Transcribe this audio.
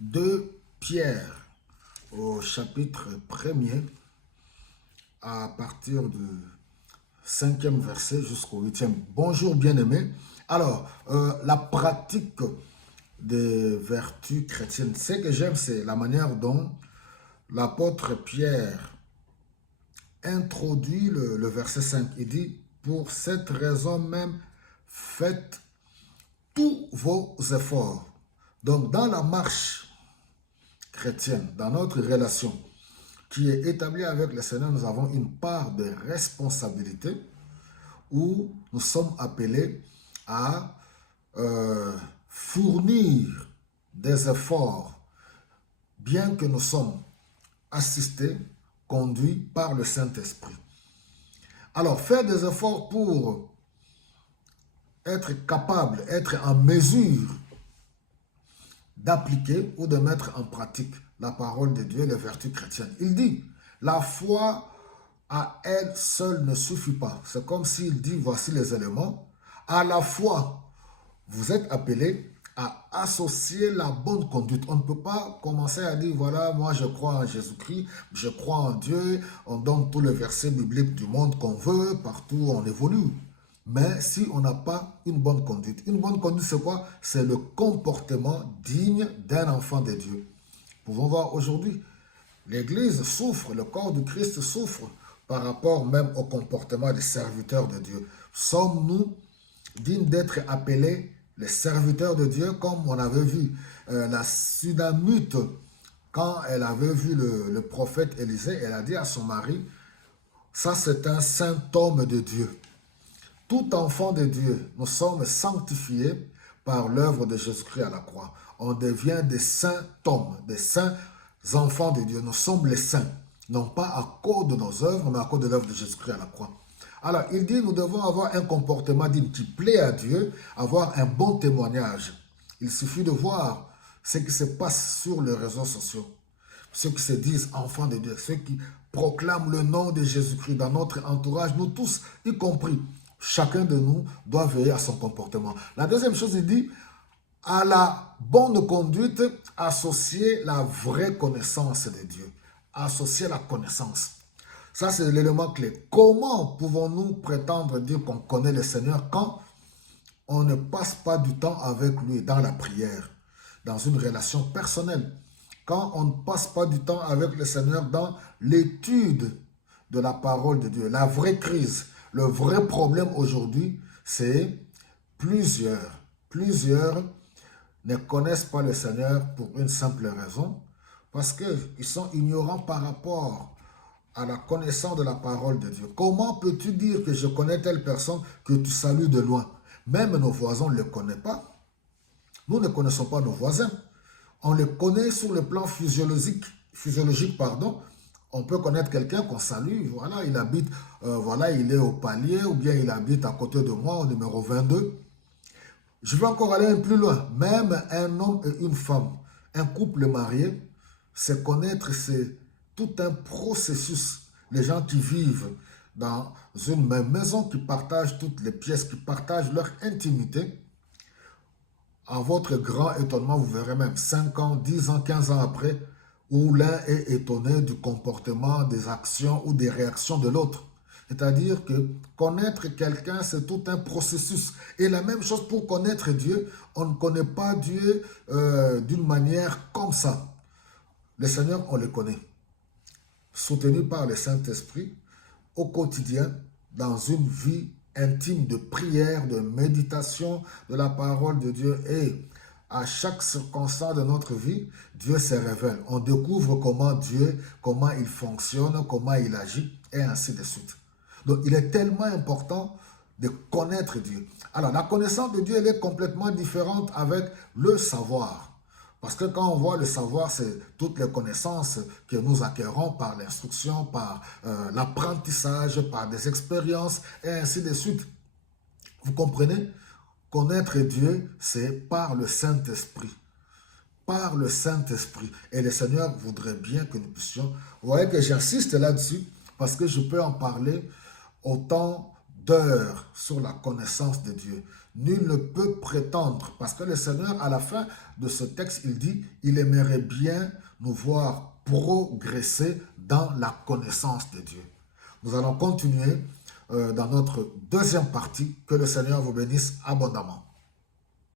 2 Pierre au chapitre 1er à partir du 5e verset jusqu'au 8e. Bonjour bien-aimés. Alors, la pratique des vertus chrétiennes, ce que j'aime, c'est la manière dont l'apôtre Pierre introduit le verset 5. Il dit, pour cette raison même, faites tous vos efforts. Donc, dans la marche chrétienne, dans notre relation qui est établie avec le Seigneur, nous avons une part de responsabilité où nous sommes appelés à fournir des efforts, bien que nous sommes assistés, conduits par le Saint-Esprit. Alors, faire des efforts pour être capable, être en mesure d'appliquer ou de mettre en pratique la parole de Dieu et les vertus chrétiennes. Il dit, la foi à elle seule ne suffit pas. C'est comme s'il dit, voici les éléments. À la fois, vous êtes appelés à associer la bonne conduite. On ne peut pas commencer à dire, voilà, moi je crois en Jésus-Christ, je crois en Dieu, on donne tous les versets bibliques du monde qu'on veut, partout on évolue. Mais si on n'a pas une bonne conduite c'est quoi? C'est le comportement digne d'un enfant de Dieu. Nous pouvons voir aujourd'hui, l'Église souffre, le corps du Christ souffre par rapport même au comportement des serviteurs de Dieu. Sommes-nous dignes d'être appelés les serviteurs de Dieu, comme on avait vu la Sunamite, quand elle avait vu le prophète Élisée, elle a dit à son mari, ça c'est un saint homme de Dieu. Tout enfant de Dieu, nous sommes sanctifiés par l'œuvre de Jésus-Christ à la croix. On devient des saints hommes, des saints enfants de Dieu. Nous sommes les saints, non pas à cause de nos œuvres, mais à cause de l'œuvre de Jésus-Christ à la croix. Alors, il dit, nous devons avoir un comportement digne qui plaît à Dieu, avoir un bon témoignage. Il suffit de voir ce qui se passe sur les réseaux sociaux. Ceux qui se disent enfants de Dieu, ceux qui proclament le nom de Jésus-Christ dans notre entourage, nous tous, y compris. Chacun de nous doit veiller à son comportement. La deuxième chose, il dit, à la bonne conduite, associer la vraie connaissance de Dieu. Associer la connaissance. Ça, c'est l'élément clé. Comment pouvons-nous prétendre dire qu'on connaît le Seigneur quand on ne passe pas du temps avec lui dans la prière, dans une relation personnelle, quand on ne passe pas du temps avec le Seigneur dans l'étude de la parole de Dieu. La vraie crise, le vrai problème aujourd'hui, c'est plusieurs ne connaissent pas le Seigneur pour une simple raison, parce qu'ils sont ignorants par rapport à la connaissance de la parole de Dieu. Comment peux-tu dire que je connais telle personne que tu salues de loin? Même nos voisins ne le connaissent pas. Nous ne connaissons pas nos voisins. On les connaît sur le plan physiologique, pardon. On peut connaître quelqu'un qu'on salue. Voilà, il habite, voilà, il est au palier, ou bien il habite à côté de moi, au numéro 22. Je vais encore aller un plus loin. Même un homme et une femme, un couple marié, se connaître, c'est tout un processus. Les gens qui vivent dans une même maison, qui partagent toutes les pièces, qui partagent leur intimité, à votre grand étonnement, vous verrez même 5 ans, 10 ans, 15 ans après, où l'un est étonné du comportement, des actions ou des réactions de l'autre. C'est-à-dire que connaître quelqu'un, c'est tout un processus. Et la même chose pour connaître Dieu, on ne connaît pas Dieu d'une manière comme ça. Le Seigneur, on le connaît. Soutenu par le Saint-Esprit, au quotidien, dans une vie intime de prière, de méditation de la parole de Dieu. Et à chaque circonstance de notre vie, Dieu se révèle. On découvre comment Dieu, comment il fonctionne, comment il agit, et ainsi de suite. Donc, il est tellement important de connaître Dieu. Alors, la connaissance de Dieu, elle est complètement différente avec le savoir. Parce que quand on voit le savoir, c'est toutes les connaissances que nous acquérons par l'instruction, par l'apprentissage, par des expériences, et ainsi de suite. Vous comprenez? Connaître Dieu, c'est par le Saint-Esprit. Par le Saint-Esprit. Et le Seigneur voudrait bien que nous puissions... Vous voyez que j'insiste là-dessus, parce que je peux en parler autant d'heures sur la connaissance de Dieu. nul ne peut prétendre, parce que le Seigneur, à la fin de ce texte, il dit, il aimerait bien nous voir progresser dans la connaissance de Dieu. Nous allons continuer dans notre deuxième partie. Que le Seigneur vous bénisse abondamment.